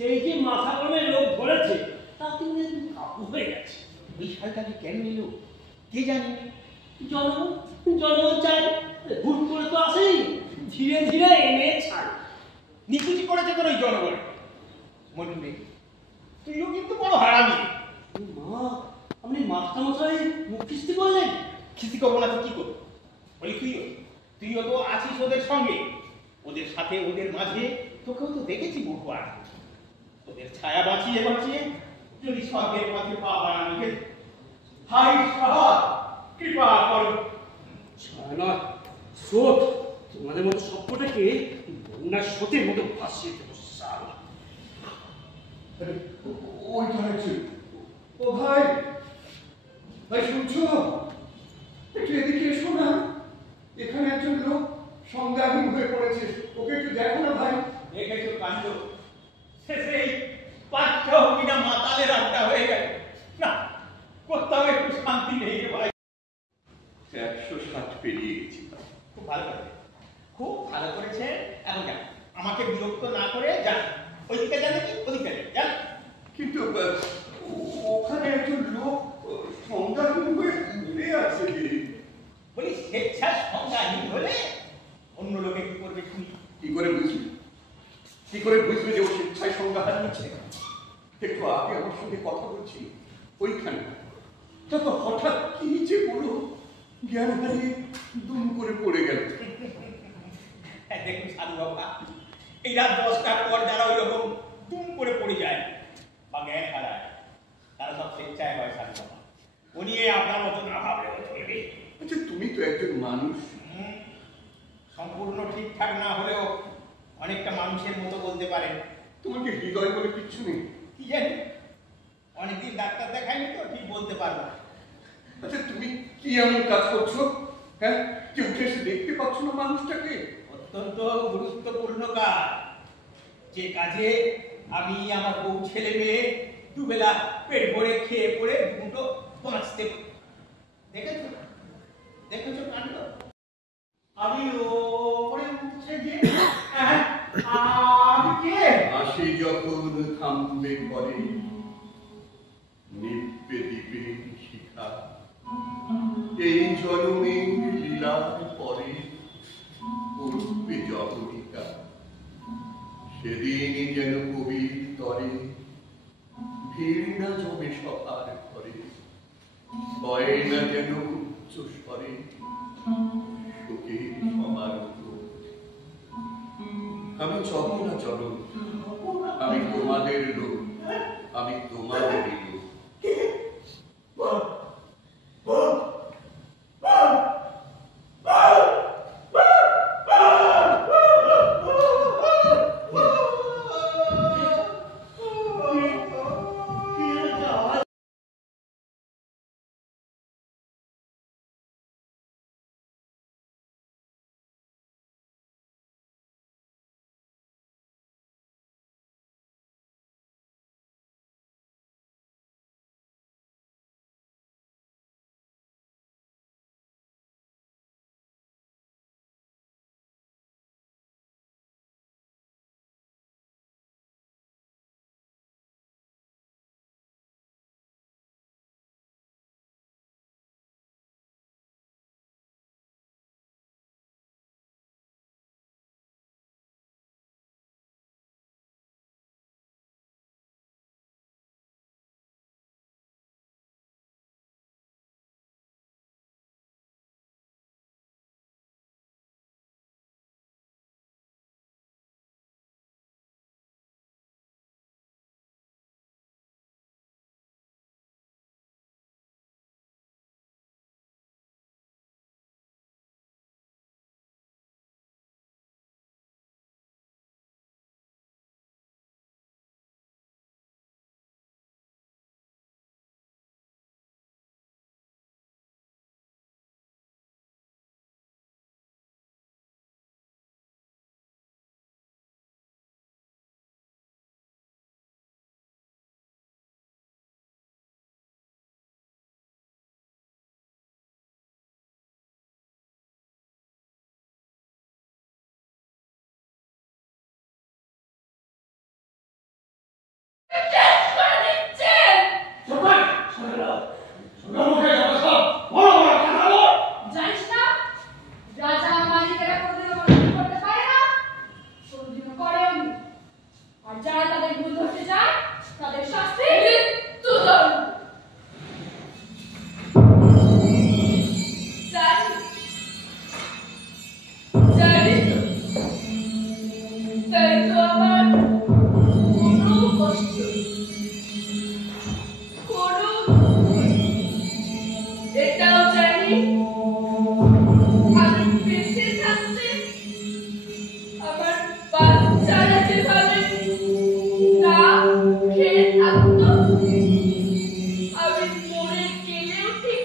সেই যে মাথা গরমের লোক ধরেছে তাতে কাবু হয়ে গেছে। ওই শালটাকে কেন নিল কে জানে? জনগণ চাই, হুট করে তো আসেই, ধীরে ধীরে এনে ছাড়। নিকুচি করেছে তোর ওই জনগণ। মনে নেই তুইও কিন্তু বড় হারামি। মা, আপনি মাস্টারমশাই মুখ খিস্তি করলেন? খিস্তি করবো না তো কি করবো? বলি তুইও তো আছিস ওদের সঙ্গে, ওদের সাথে ওদের মাঝে, তোকেও তো দেখেছি বহুবার। ওদের ছায়া বাঁচিয়ে বাঁচিয়ে যদি স্বর্গের পথে পা বাড়ানো গেল, হাই সাহা কৃপা করো। ছায়া নয়, স্রোত। তোমাদের মতো সভ্যটাকে বন্যার স্রোতের মতো ভাসিয়ে দেবো সালা। ওই ধরেছে। ও ভাই, ভাই শুনছো? একটু এদিকে এসো না। এখানে একজন লোক সংজ্ঞাহীন হয়ে পড়েছে, ওকে একটু দেখো না ভাই। দেখেছো কাণ্ড, শেষে এই পাঠটাও কিনা মাতালের আড্ডা হয়ে গেল। না, কোথাও একটু শান্তি নেই রে ভাই। 160 পেরিয়ে গেছি। খুব ভালো করে, খুব ভালো করেছে। এখন যান, আমাকে বিরক্ত না করে যান। ওইদিকে যান নাকি ওদিকে যান। কিন্তু ওখানে একজন লোক সংজ্ঞাহীন হয়ে ঘুরে আছে যে। বলি স্বেচ্ছা সংজ্ঞাহীন হলে অন্য লোকে কি করবে শুনি? কি করে বুঝবে যে ও স্বেচ্ছায় সংজ্ঞা হারিয়েছে? একটু আগে আমার সঙ্গে কথা বলছি ওইখানে, তারপর হঠাৎ কি যে বলো, জ্ঞান হারিয়ে দুম করে পড়ে গেল। দেখুন সাধু বাবা, এই রাত 10টার পর যারা ওই রকম দুম করে পড়ে যায় বা জ্ঞান হারায়, তারা সব স্বেচ্ছায় হয় সাধু বাবা। ও নিয়ে আপনার মতো না ভাবলেও চলবে। আচ্ছা, তুমি তো একজন মানুষ। সম্পূর্ণ ঠিকঠাক না হলেও অনেকটা মানুষের মতো বলতে পারেন। তোমাকে হৃদয় বলে কিচ্ছু নেই? কি জানি, অনেকদিন ডাক্তার দেখাইনি তো ঠিক বলতে পারবো না। আচ্ছা, তুমি কি এমন কাজ করছো? হ্যাঁ, কেউ উঠে এসে দেখতে পাচ্ছ না মানুষটাকে? অত্যন্ত গুরুত্বপূর্ণ কাজ, যে কাজে আমি আমার বউ ছেলে মেয়ে দুবেলা পেট ভরে খেয়ে পড়ে দুটো বাঁচতে। দেখেছো কাণ্ড? আমি ওপরে উঠছে যে আমি কে? আসি যখন থামবে পরে, নিব্বে দিবে শিখা, এই জনমের লীলার পরে উঠবে জবনিকা। সেদিন যেন কবির তরে ভিড় না জমে সবার ঘরে, হয় না যেন উচ্চ স্বরে শোকের সমারোহ। আমি চব না চরণ, আমি তোমাদের লোক, আমি তোমাদের লোক। তাই তো আমার কোনো কষ্ট নেই, কোনো দুঃখ নেই। এটাও জানি আমি বেঁচে থাকতে আমার বাচ্চারা যেভাবে না খেয়ে থাকতো, আমি মরে গেলেও ঠিক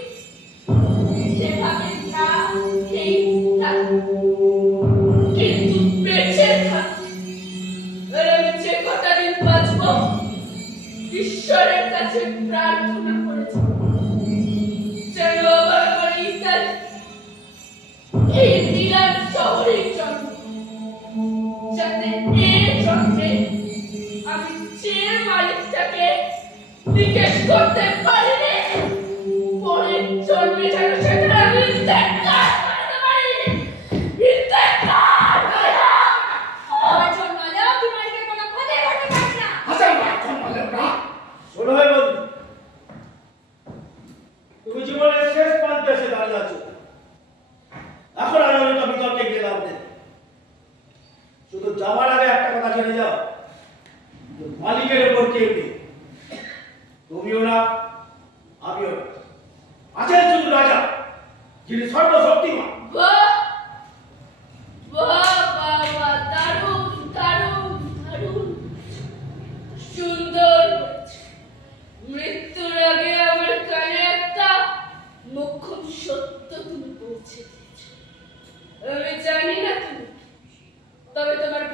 সেভাবে না খেয়ে থাকতো। কিন্তু বেঁচে থাকতে আর আমি যে কটা দিন বাঁচবো ঈশ্বরের কাছে প্রার্থনা করেছি যেন আবার আমার ইতালি এই মিলান শহরে জন্ম, যাতে এই জন্মে আমি যে মালিকটাকে জিজ্ঞেস করতে পারিনি, পরের জন্মে যেন সেটা আমি ইন্তেকাল করতে পারি। ইন্তেকাল! আমার জন্মালেও তুই মালিকের কোনো ক্ষতি করতে পারবি না। হাজার বার জন্মালেও না। শোনো ভাই বন্ধু, তুমি জীবনের শেষ প্রান্তে এসে দাঁড়িয়ে আছো। এখন আর অনেকটা বিতর্কে গিয়ে লাভ নেই। শুধু যাওয়ার আগে একটা কথা জেনে যাও, যে মালিকের উপর কেউ নেই, তুমিও না, আমিও না। আছেন শুধু রাজা, যিনি সর্বশক্তিমান। বাহ বাহ বাহ বাহ, দারুণ দারুণ দারুণ, সুন্দর বলেছে। মৃত্যুর আগে আমার কানে একটা মোক্ষম সত্য তুমি পৌঁছে দিয়েছ। আমি জানি না তুমি, তবে তোমার